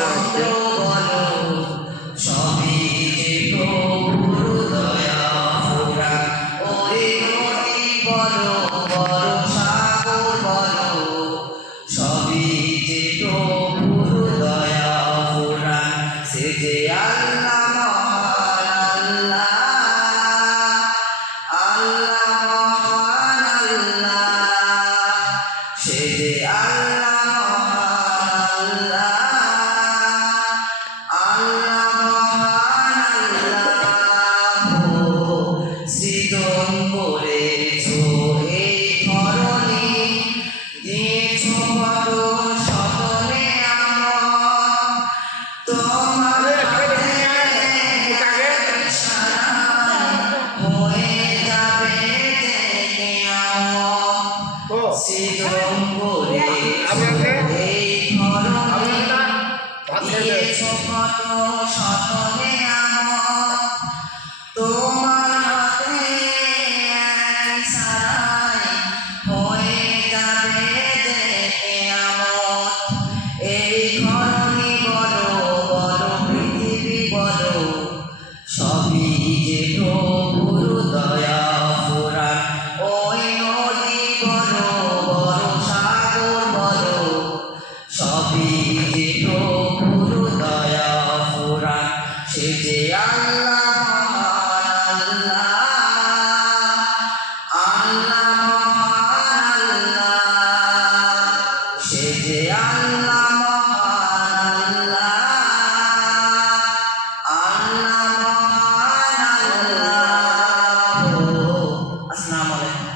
চন্দ্র বলো সবই যে প্রভুর দয়া ফুরান ওই নদী বলো বড় সাগর বলো সবই যে প্রভুর দয়া ফুরান সে যে আল্লাহ মহান আল্লাহ মহান আল্লাহ সে যে আল্লাহ মহান আল্লাহ মহান আল্লাহ সৃজন করেছো এই ধরণী দিয়েছো বড় সকলে আমার তোমার হয়ে যাবে সৃজন করেছো এই ধরণী দিয়েছো কত সকলে আমার তোমার হাতে ইশারায় হয়ে যাবে যে কিয়ামত এই ধরণী বলো বলো পৃথিবী বলো সবই যে প্রভুর দয়া ফুরান ওই নদী বলো বড় সাগর বলো সবই যে প্রভুর দয়া ফুরান সে যে আল্লাহ আল্লাহ মহান আল্লাহ সে যে